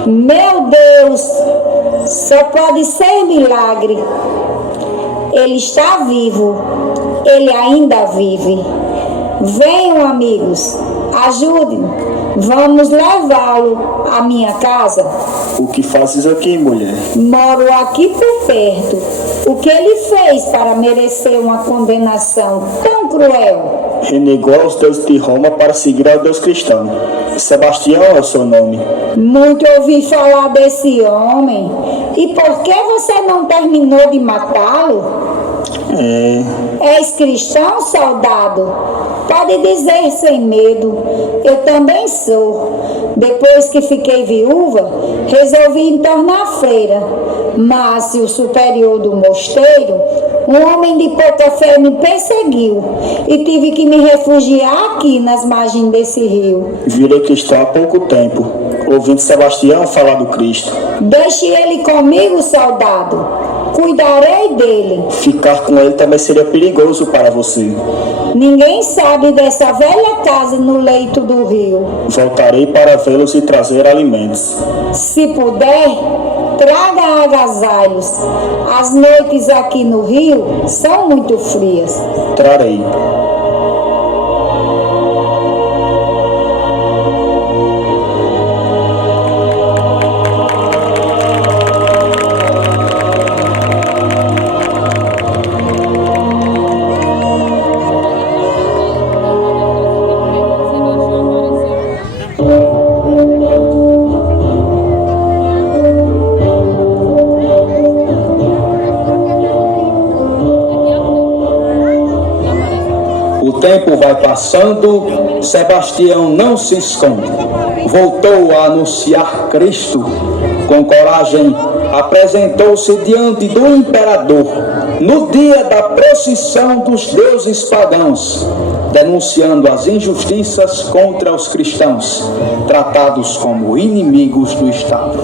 Meu Deus, só pode ser milagre. Ele está vivo, ele ainda vive. Venham, amigos, ajudem. Vamos levá-lo à minha casa. O que fazes aqui, mulher? Moro aqui por perto. O que ele fez para merecer uma condenação tão cruel? Renegou aos deuses de Roma para seguir ao Deus cristão. Sebastião é o seu nome. Muito ouvi falar desse homem. E por que você não terminou de matá-lo? És cristão, soldado? Pode dizer sem medo. Eu também sou. Depois que fiquei viúva, resolvi entornar freira. Mas o superior do mosteiro, um homem de pouca fé, me perseguiu e tive que me refugiar aqui nas margens desse rio. Virei cristão há pouco tempo, ouvindo Sebastião falar do Cristo. Deixe ele comigo, soldado. Cuidarei dele. Ficar com ele também seria perigoso para você. Ninguém sabe dessa velha casa no leito do rio. Voltarei para vê-los e trazer alimentos. Se puder, traga agasalhos. As noites aqui no rio são muito frias. Trarei. O tempo vai passando, Sebastião não se esconde. Voltou a anunciar Cristo. Com coragem, apresentou-se diante do imperador no dia da procissão dos deuses pagãos, denunciando as injustiças contra os cristãos, tratados como inimigos do Estado.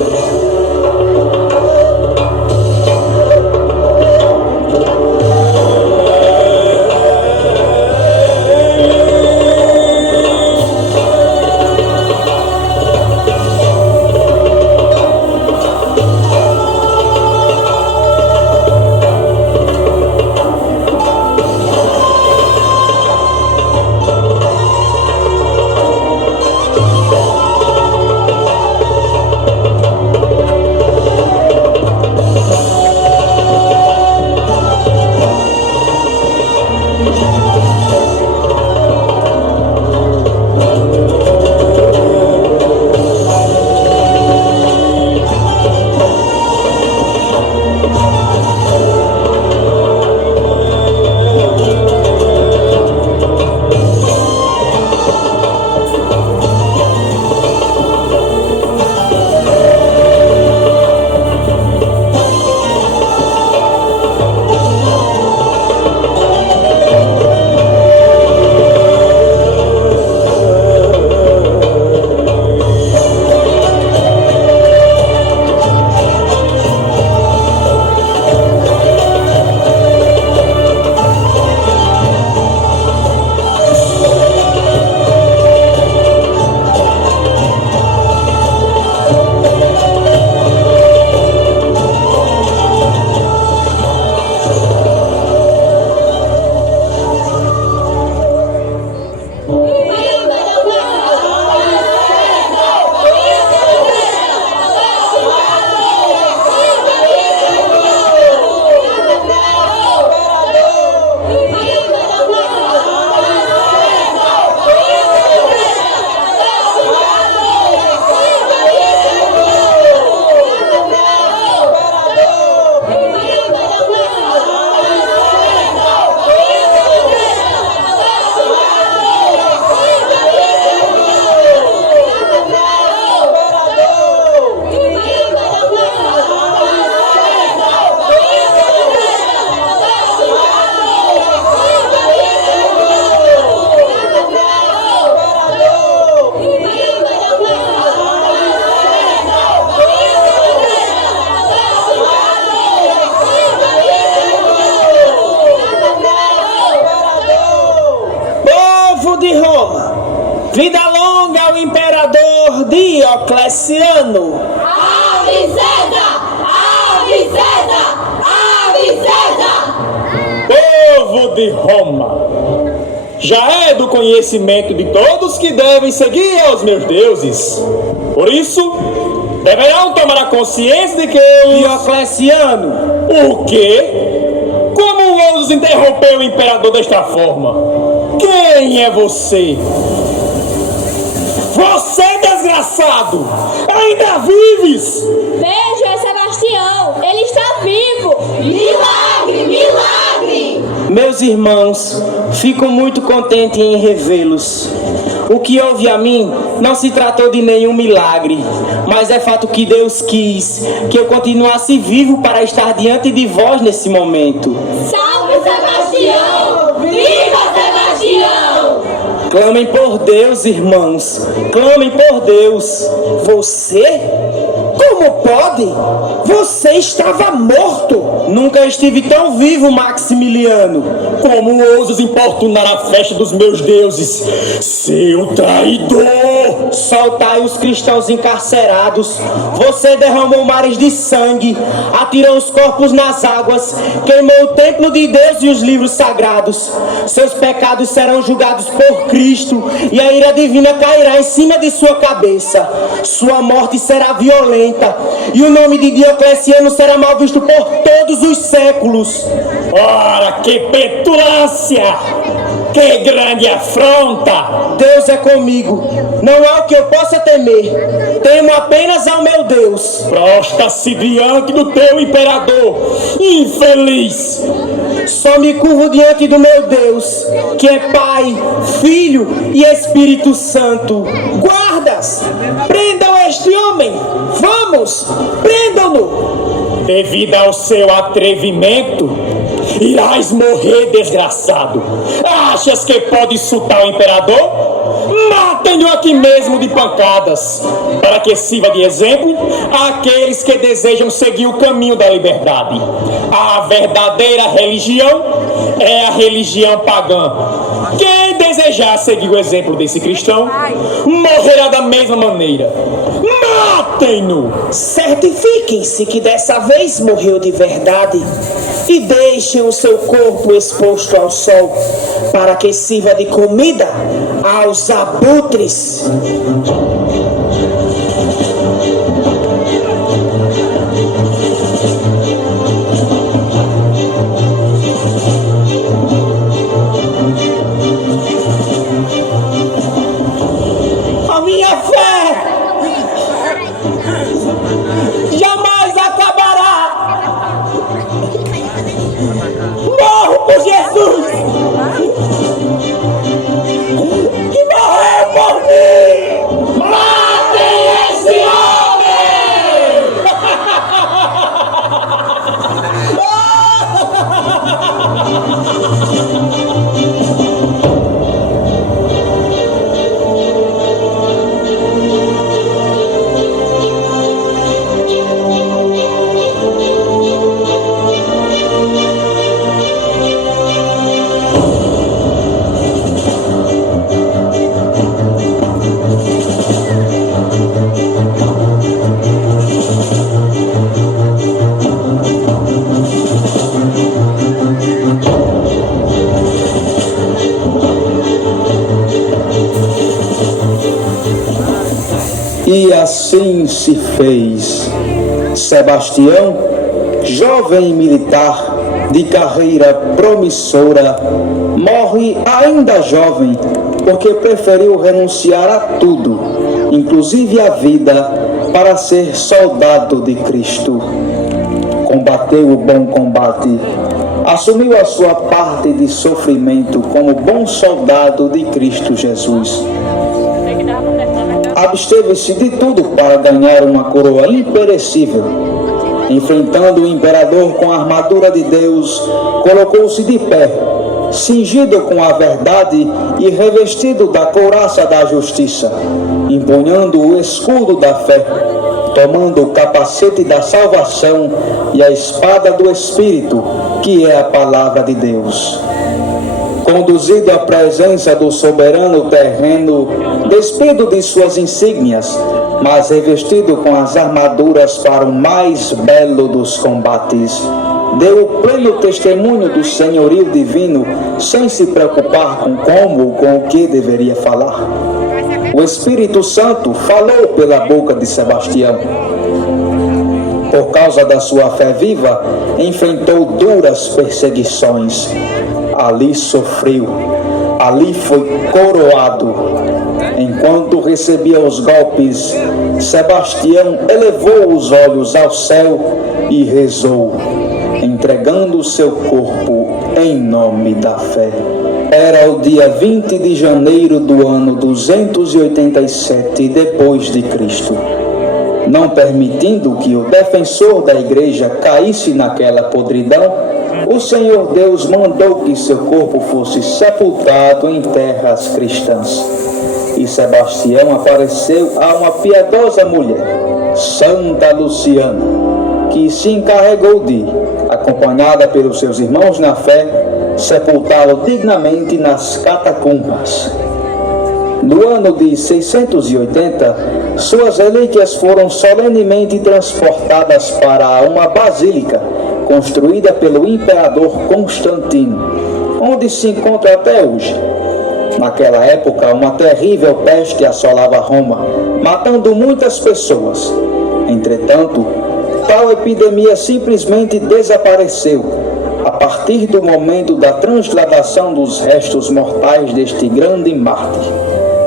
Vida longa ao imperador Diocleciano. Ave César! Ave César! Ave César! Povo de Roma, já é do conhecimento de todos que devem seguir aos meus deuses. Por isso, deverão tomar a consciência de que Diocleciano, O quê? Como ousas interromper o imperador desta forma? Quem é você? Você, desgraçado! Ainda vives! Veja, é Sebastião, ele está vivo! Milagre, milagre! meus irmãos, fico muito contente em revê-los. O que houve a mim não se tratou de nenhum milagre, mas é fato que Deus quis que eu continuasse vivo para estar diante de vós nesse momento. Salve Sebastião! Viva Sebastião! Clamem por Deus, irmãos. Clamem por Deus. Você? Como pode? Você estava morto. Nunca estive tão vivo, Maximiliano. Como ousas importunar a festa dos meus deuses, seu traidor! Soltai os cristãos encarcerados. Você derramou mares de sangue, atirou os corpos nas águas, queimou o templo de Deus e os livros sagrados. Seus pecados serão julgados por Cristo e a ira divina cairá em cima de sua cabeça. Sua morte será violenta e o nome de Diocleciano será mal visto por todos os séculos. Ora, que petulância! Que grande afronta! Deus é comigo, não há o que eu possa temer. Temo apenas ao meu Deus. Prosta-se diante do teu imperador, infeliz! Só me curvo diante do meu Deus, que é Pai, Filho e Espírito Santo. Guardas, prendam este homem. Vamos, prendam-no. Devido ao seu atrevimento, irás morrer, desgraçado. Achas que pode insultar o imperador? Matem-no aqui mesmo de pancadas, para que sirva de exemplo àqueles que desejam seguir o caminho da liberdade. A verdadeira religião é a religião pagã. Quem desejar seguir o exemplo desse cristão, morrerá da mesma maneira. Matem-no! Certifiquem-se que dessa vez morreu de verdade e deixem o seu corpo exposto ao sol, para que sirva de comida aos abutres. A minha fé jamais acabará. Morro por Jesus, que morreu por mim. Matem esse homem! E assim se fez. Sebastião, jovem militar de carreira promissora, morre ainda jovem porque preferiu renunciar a tudo, inclusive a vida, para ser soldado de Cristo. Combateu o bom combate, assumiu a sua parte de sofrimento como bom soldado de Cristo Jesus. Absteve-se de tudo para ganhar uma coroa imperecível. Enfrentando o imperador com a armadura de Deus, colocou-se de pé, cingido com a verdade e revestido da couraça da justiça, empunhando o escudo da fé, tomando o capacete da salvação e a espada do Espírito, que é a palavra de Deus. Conduzido à presença do soberano terreno, despido de suas insígnias, mas revestido com as armaduras para o mais belo dos combates, deu o pleno testemunho do senhorio divino, sem se preocupar com como ou com o que deveria falar. O Espírito Santo falou pela boca de Sebastião. Por causa da sua fé viva, enfrentou duras perseguições. Ali sofreu, ali foi coroado. Enquanto recebia os golpes, Sebastião elevou os olhos ao céu e rezou, entregando seu corpo em nome da fé. Era o dia 20 de janeiro do ano 287 depois de Cristo. Não permitindo que o defensor da igreja caísse naquela podridão, o Senhor Deus mandou que seu corpo fosse sepultado em terras cristãs. E Sebastião apareceu a uma piedosa mulher, Santa Luciana, que se encarregou de, acompanhada pelos seus irmãos na fé, sepultá-lo dignamente nas catacumbas. No ano de 680, suas relíquias foram solenemente transportadas para uma basílica construída pelo imperador Constantino, onde se encontra até hoje. Naquela época, uma terrível peste assolava Roma, matando muitas pessoas. Entretanto, tal epidemia simplesmente desapareceu a partir do momento da transladação dos restos mortais deste grande mártir,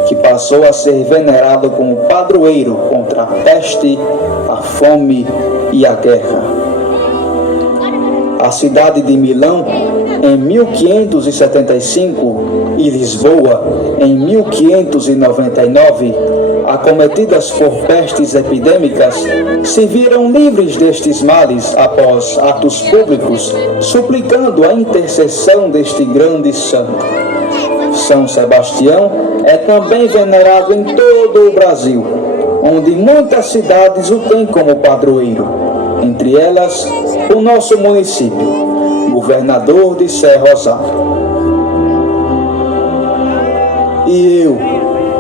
que passou a ser venerado como padroeiro contra a peste, a fome e a guerra. A cidade de Milão, em 1575, e Lisboa, em 1599, acometidas por pestes epidêmicas, se viram livres destes males após atos públicos, suplicando a intercessão deste grande santo. São Sebastião é também venerado em todo o Brasil, onde muitas cidades o têm como padroeiro, entre elas o nosso município, Governador de Serra Rosário. E eu,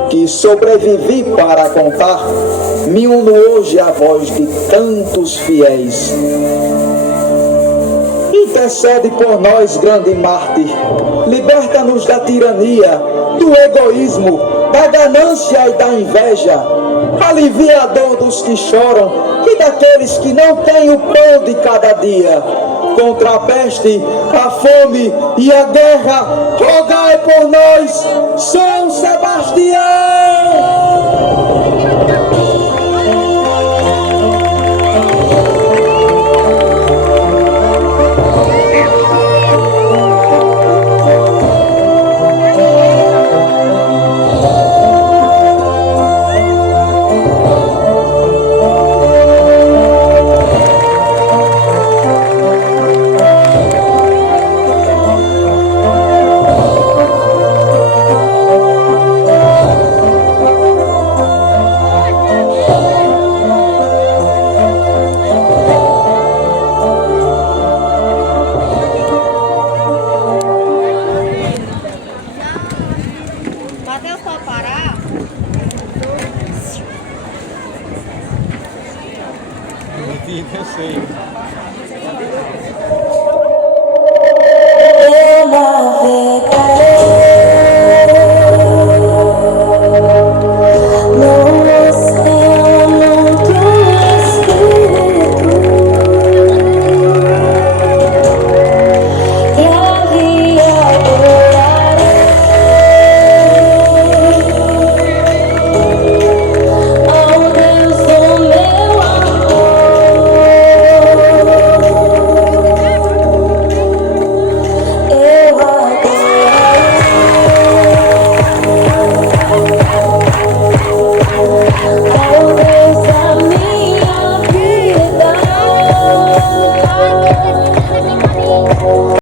que sobrevivi para contar, me uno hoje à voz de tantos fiéis. Intercede por nós, grande mártir, liberta-nos da tirania, do egoísmo, da ganância e da inveja, alivia a dor dos que choram e daqueles que não têm o pão de cada dia. Contra a peste, a fome e a guerra, rogai por nós, São Sebastião! Eu navego